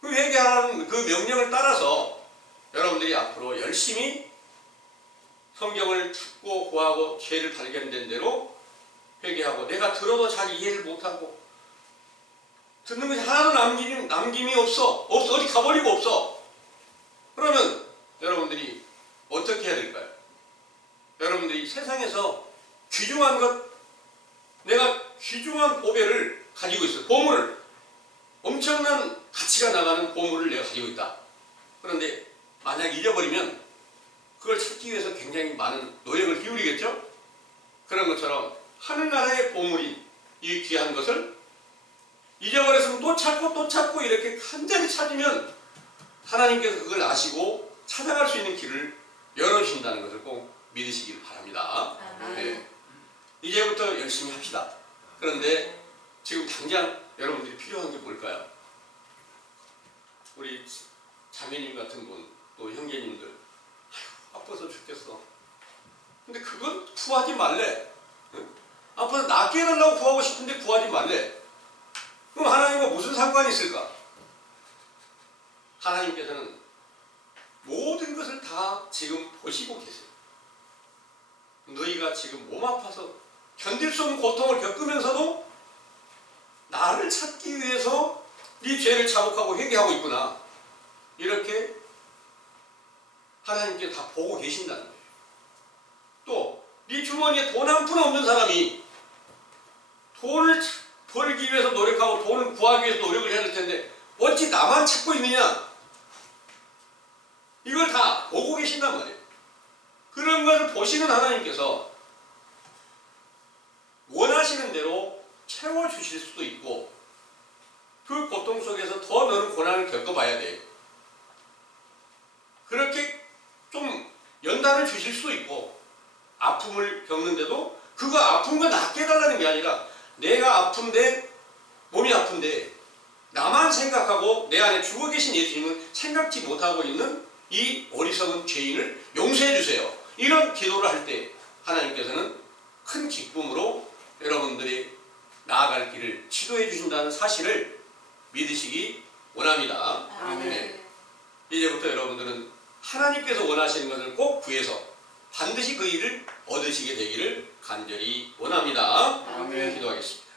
그 회개하라는 그 명령을 따라서 여러분들이 앞으로 열심히 성경을 찾고 구하고 죄를 발견된 대로 회개하고 내가 들어도 잘 이해를 못하고 듣는 것이 하나도 남김이 없어. 어디 가버리고 없어. 그러면 여러분들이 어떻게 해야 될까요? 여러분들이 세상에서 귀중한 것, 내가 귀중한 보배를 가지고 있어. 보물을, 엄청난 가치가 나가는 보물을 내가 가지고 있다. 그런데 만약 잊어버리면 그걸 찾기 위해서 굉장히 많은 노력을 기울이겠죠? 그런 것처럼 하늘나라의 보물인 이 귀한 것을 잊어버렸으면 또 찾고 이렇게 간절히 찾으면 하나님께서 그걸 아시고 찾아갈 수 있는 길을 열어주신다는 것을 꼭 믿으시길 바랍니다. 네. 이제부터 열심히 합시다. 그런데 지금 당장 여러분들이 필요한 게 뭘까요? 우리 자매님 같은 분, 또 형제님들, 아파서 죽겠어. 근데 그건 구하지 말래. 아파서 낫게 해달라고 구하고 싶은데 구하지 말래. 그럼 하나님과 무슨 상관이 있을까? 하나님께서는 모든 것을 다 지금 보시고 계세요. 너희가 지금 몸 아파서 견딜 수 없는 고통을 겪으면서도 나를 찾기 위해서 네 죄를 자복하고 회개하고 있구나. 이렇게 하나님께 다 보고 계신다는 거예요. 또 네 주머니에 돈 한 푼 없는 사람이 돈을 벌기 위해서 노력하고 돈을 구하기 위해서 노력을 해야 될 텐데 어찌 나만 찾고 있느냐? 이걸 다 보고 계신단 말이에요. 그런 것을 보시는 하나님께서 원하시는 대로 채워주실 수도 있고 그 고통 속에서 더 너는 고난을 겪어봐야 돼. 그렇게 좀 연단을 주실 수도 있고, 아픔을 겪는데도 그거 아픈 거 낫게 해달라는 게 아니라, 내가 아픈데, 몸이 아픈데 나만 생각하고 내 안에 죽어 계신 예수님은 생각지 못하고 있는 이 어리석은 죄인을 용서해 주세요. 이런 기도를 할 때 하나님께서는 큰 기쁨으로 여러분들이 나아갈 길을 지도해 주신다는 사실을 믿으시기 원합니다. 아멘. 네. 이제부터 여러분들은 하나님께서 원하시는 것을 꼭 구해서 반드시 그 일을 얻으시게 되기를 간절히 원합니다. 아멘. 기도하겠습니다.